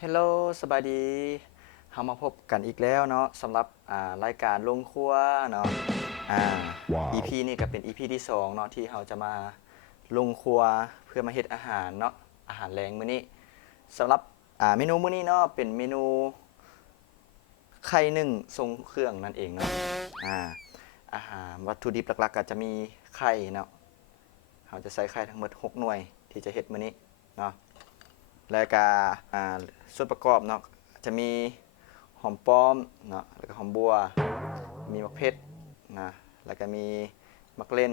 เฮลโลสบายดีเรามาพบกันอีกแล้วเนาะสำหรับรายการลงครัวเนาะอ่า Wow. EP นี่ก็เป็น EP ที่2เนาะที่เราจะมาลงครัวเพื่อมาเฮ็ดอาหารเนาะอาหารแรงมื้อนี้สำหรับเมนูมื้อนี้เนาะเป็นเมนูไข่นึ่งทรงเครื่องนั่นเองเนาะอ่าอาหารวัตถุดิบหลักๆก็จะมีไข่เนาะเราจะใส่ไข่ทั้งหมด6หน่วยที่จะเฮ็ดมื้อนี้เนาะ แล้วก็ส่วนประกอบเนาะจะมีหอมป้อมเนาะแล้วก็หอมบัวมีมะเขือนะแล้วก็มีมะเล่น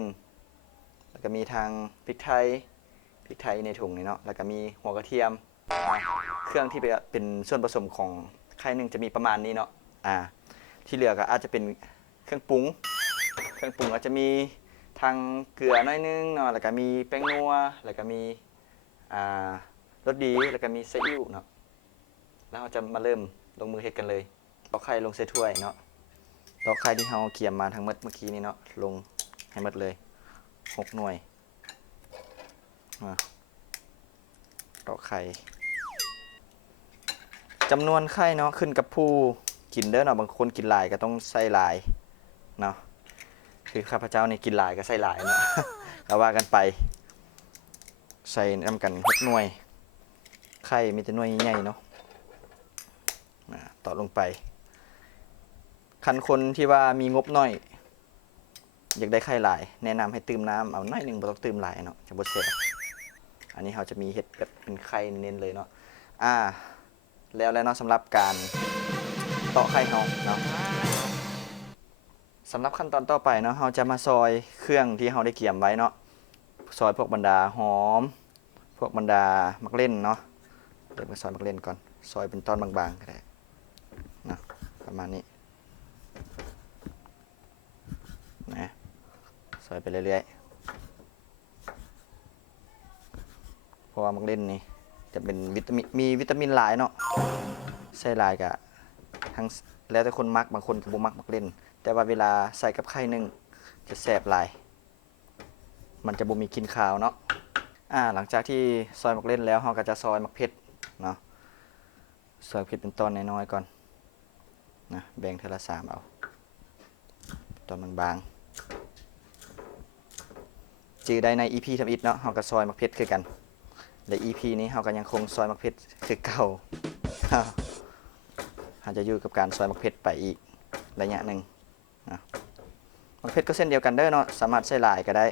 แล้วก็มีทางพริกไทยในถุงนี่เนาะแล้วก็มีหัวกระเทียมเครื่องที่เป็นส่วนผสมของไข่หนึ่งจะมีประมาณนี้เนาะที่เหลือก็อาจจะเป็นเครื่องปรุงอาจจะมีทางเกลือน้อยนึงเนาะแล้วก็มีแป้งนัวแล้วก็มีอ่ารสดีแล้วก็มีซีอิ๊วเนาะแล้วเราจะมาเริ่มลงมือเฮ็ดกันเลยตอกไข่ลงใส่ถ้วยเนาะตอกไข่ที่เราเกี่ยมมาทั้งหมดเมื่อกี้นี้เนาะลงให้หมดเลย6หน่วยตอกไข่จำนวนไข่เนาะขึ้นกับผู้กินเด้อเนาะบางคนกินหลายก็ต้องใส่หลายเนาะคือข้าพเจ้านี่กินหลายก็ใส่หลายเนาะ ก็ว่ากันไปใส่น้ำกัน6หน่วยไข่มีแต่หน่วยใหญ่ๆเนาะต่อลงไปคันคนที่ว่ามีงบน้อยอยากได้ไข่หลายแนะนำให้ตื่มน้ำเอาหน่อยหนึ่งบ่ต้องตื่มหลายเนาะจะบ่แซ่บอันนี้เราจะมีเห็ดแบบเป็นไข่เน้นเลยเนาะแล้วเนาะสำหรับการตอกไข่เฮาเนาะสำหรับขั้นตอนต่อไปเนาะเราจะมาซอยเครื่องที่เราได้เกี่ยมไว้เนาะซอยพวกบรรดาหอมพวกบรรดามักเล่นเนาะเดี๋ยวมาซอยมักเล่นก่อนซอยเป็นตอนบางๆก็ได้นะประมาณนี้นะซอยไปเรื่อยๆเพราะว่ามักเล่นนี่จะเป็นมีวิตามินหลายเนาะใส่หลายกะทั้งแล้วแต่คนมักบางคนก็บ่มักมักเล่นแต่ว่าเวลาใส่กับไข่นึ่งจะแซ่บหลายมันจะบ่มีกลิ่นคาวเนาะหลังจากที่ซอยมักเล่นแล้วเราก็จะซอยมักเผ็ดเนาะซอยเผ็ดเป็นตอนน้อยๆก่อนนะแบ่งเทละ3เอาตอนบางๆจือได้ใน EP ทำอิฐเนาะเราก็ซอยมักเผ็ดคือกันและ EP นี้เราก็ยังคงซอยมักเผ็ดคือเก่าเราจะอยู่กับการซอยมักเผ็ดไปอีกระยะหนึ่งนะมักเผ็ดก็เส้นเดียวกันเด้อเนาะสามารถใส่หลายก็ได้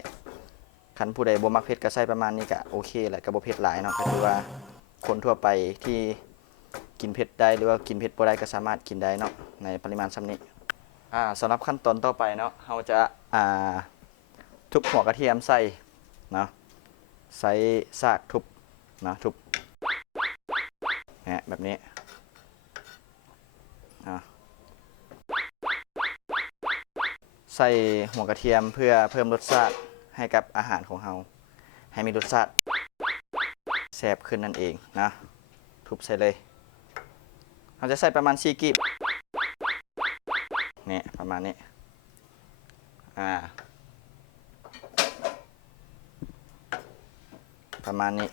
คันผู้ใดบ่มักเผ็ดก็ใส่ประมาณนี้ก็โอเคแหละก็บ่เผ็ดหลายเนาะก็คือว่าคนทั่วไปที่กินเผ็ดได้หรือว่ากินเผ็ดบ่ได้ก็สามารถกินได้เนาะในปริมาณส่ำนี้สำหรับขั้นตอนต่อไปเนาะเราจะทุบหัวกระเทียมใส่เนาะใส่ซากทุบนะทุบเนี่ยแบบนี้ใส่หัวกระเทียมเพื่อเพิ่มรสชาติให้กับอาหารของเราให้มีรสชาติแซ่บขึ้นนั่นเองนะทุบใส่เลยเราจะใส่ประมาณ4 กีบเนี่ยประมาณนี้ประมาณนี้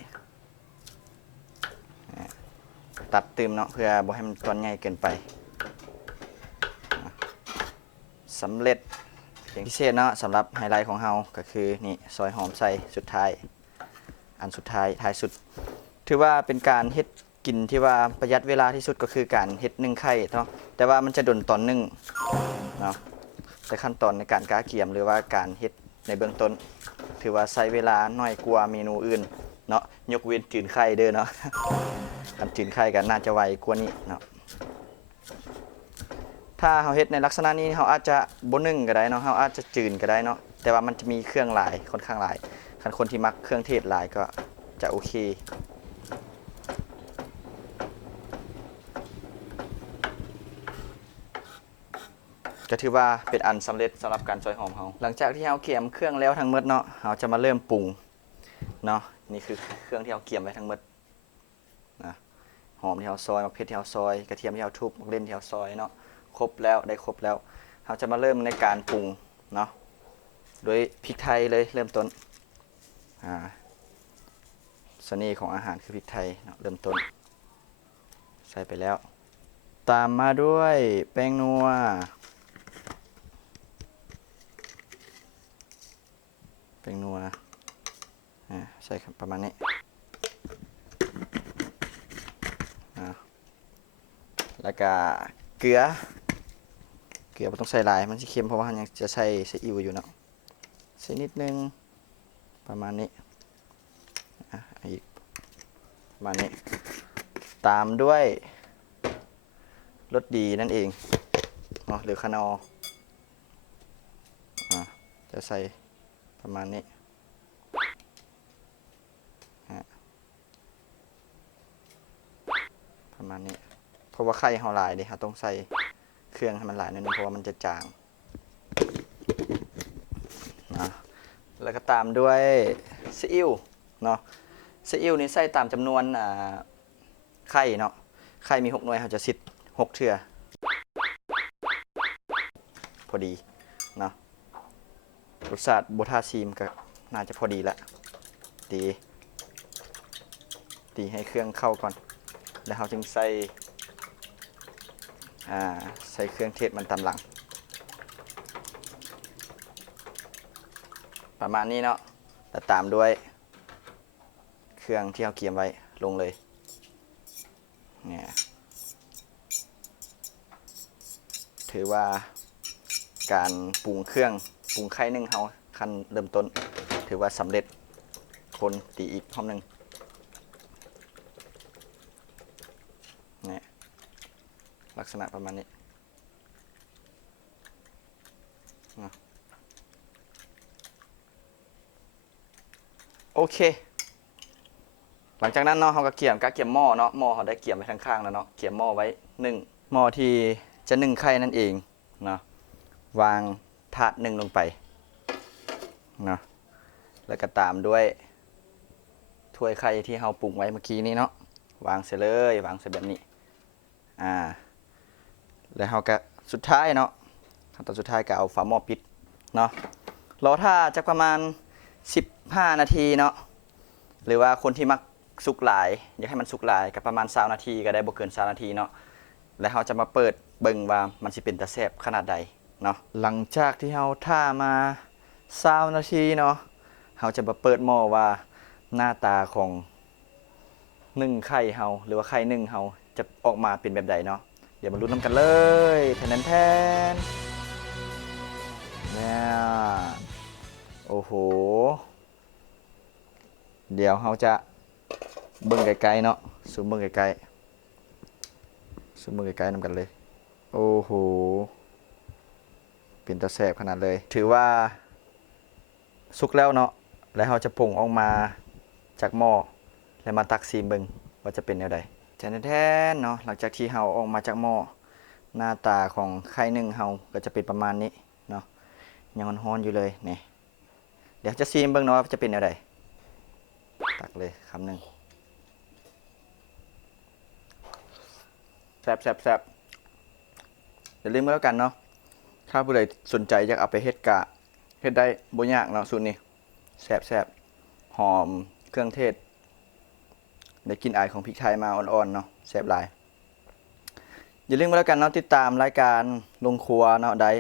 ตัดตืมเนาะเพื่อบ่ให้มันตอนใหญ่เกินไปสำเร็จอย่างพิเศษเนาะสำหรับไฮไลท์ของเราก็คือนี่ซอยหอมใส่สุดท้ายอันสุดท้ายสุดถือว่าเป็นการเฮ็ดกินที่ว่าประหยัดเวลาที่สุดก็คือการเฮ็ดนึ่งไข่เนาะแต่ว่ามันจะดนตอนนึ่งเนาะแต่ขั้นตอนในการกาเกียมหรือว่าการเฮ็ดในเบื้องต้นถือว่าใช้เวลาน้อยกว่าเมนูอื่นเนาะยกเว้นจืนไข่เด้อเนาะการจืนไข่กันน่าจะไวกว่านี้เนาะถ้าเราเฮ็ดในลักษณะนี้เราอาจจะบ่นึ่งก็ได้เนาะเราอาจจะจืนก็ได้เนาะแต่ว่ามันจะมีเครื่องหลายค่อนข้างหลายคันคนที่มักเครื่องเทศหลายก็จะโอเคก็ถือว่าเป็นอันสำเร็จสำหรับการซอยหอมเราหลังจากที่เราเกี่ยมเครื่องแล้วทั้งหมดเนาะเราจะมาเริ่มปรุงเนาะนี่คือเครื่องที่เราเกี่ยมไว้ทั้งหมดนะหอมที่เราซอยมะเขือที่เราซอยกระเทียมที่เราทุบมะเขือที่เราซอยเนาะครบแล้วได้ครบแล้วเราจะมาเริ่มในการปรุงเนาะโดยพริกไทยเลยเริ่มต้นเสน่ห์ของอาหารคือพริกไทยเนาะเริ่มต้น ใส่ไปแล้ว ตามมาด้วยแป้งนัวแป้งนัวใส่ประมาณนี้แล้วก็เกลือไม่ต้องใส่หลายมันจะเค็มเพราะว่ายังจะใส่ซีอิ๊วอยู่เนาะใส่นิดนึงประมาณนี้อีกประมาณนี้ตามด้วยรสดีนั่นเองเนาะหรือคานอจะใส่ประมาณนี้ประมาณนี้เพราะว่าไข่เฮาหลายดิเราต้องใส่เครื่องให้มันหลายนิดนึงเพราะว่ามันจะจางนะแล้วก็ตามด้วยซีอิ๊วเนาะซีอิ๊วนี่ใส่ตามจำนวนไข่เนาะไข่มี6หน่วยเราจะซิด6เทื่อพอดีเนาะรสชาติบทาซีมก็น่าจะพอดีละตีให้เครื่องเข้าก่อนแล้วเราจึงใส่เครื่องเทศมันตามหลังประมาณนี้เนาะแล้วตามด้วยเครื่องที่เราเตรียมไว้ลงเลยเนี่ยถือว่าการปรุงเครื่องปรุงไข่นึ่งเราขั้นเริ่มต้นถือว่าสำเร็จคนตีอีกรอบหนึ่งเนี่ยลักษณะประมาณนี้โอเคหลังจากนั้นเนาะเราก็เกี่ยมหม้อเนาะหม้อเขาได้เกี่ยมไว้ข้างๆแล้วเนาะเกี่ยมหม้อไว้นึ่งหม้อที่จะนึ่งไข่นั่นเองเนาะวางถาดนึ่งลงไปเนาะแล้วก็ตามด้วยถ้วยไข่ที่เราปรุงไว้เมื่อกี้นี้เนาะวางเสร็จเลยวางเสร็จแบบนี้แล้วเราก็สุดท้ายเนาะขั้นตอนสุดท้ายก็เอาฝาหม้อปิดเนาะรอถ้าจะประมาณ15 นาทีเนาะหรือว่าคนที่มักสุกหลายอยากให้มันสุกหลายก็ประมาณ20 นาทีก็ได้บ่เกิน20 นาทีเนาะแล้วเราจะมาเปิดเบิ่งว่ามันสิเป็นตาแซ่บขนาดใดเนาะหลังจากที่เราท่ามา20 นาทีเนาะเราจะมาเปิดหม้อว่าหน้าตาของนึ่งไข่เฮาหรือว่าไข่นึ่งเฮาจะออกมาเป็นแบบใดเนาะเดี๋ยวมาลุ้นกันเลยแทนเนี่ยโอ้โหเดี๋ยวเราจะเบิ่งไกลๆเนาะซูมเบิ่งไกลๆนำกันเลยโอ้โหเป็นตาแซ่บขนาดเลยถือว่าสุกแล้วเนาะแล้วเราจะปรุงออกมาจากหม้อแล้วมาตักซีมเบิ่งว่าจะเป็นแนวใดแทนเนาะหลังจากที่เราออกมาจากหม้อหน้าตาของไข่นึ่งเราก็จะเป็นประมาณนี้เนาะยังร้อนๆอยู่เลยนี่เดี๋ยวจะซีมเบิ่งเนาะว่าจะเป็นแนวใดตักเลยคำหนึ่งแซ่บอย่าลืมก็แล้วกันเนาะถ้าผู้ใดสนใจอยากเอาไปเฮ็ดได้บ่ยากเนาะสูตรนี้แซ่บหอมเครื่องเทศได้กลิ่นอายของพริกไทยมาอ่อนๆเนาะแซ่บหลายอย่าลืมก็แล้วกันเนาะติดตามรายการลงครัวเนาะได้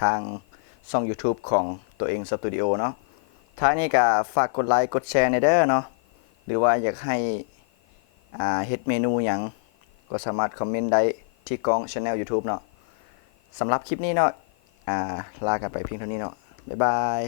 ทางช่อง YouTube ของตัวเองสตูดิโอเนาะท้ายนี้ก็ฝากกดไลค์กดแชร์ในเด้อเนาะหรือว่าอยากให้เฮ็ดเมนูหยังก็สามารถคอมเมนต์ได้ที่กล้อง Channel YouTube เนาะสำหรับคลิปนี้เนาะลากันไปเพียงเท่านี้เนาะบ๊ายบาย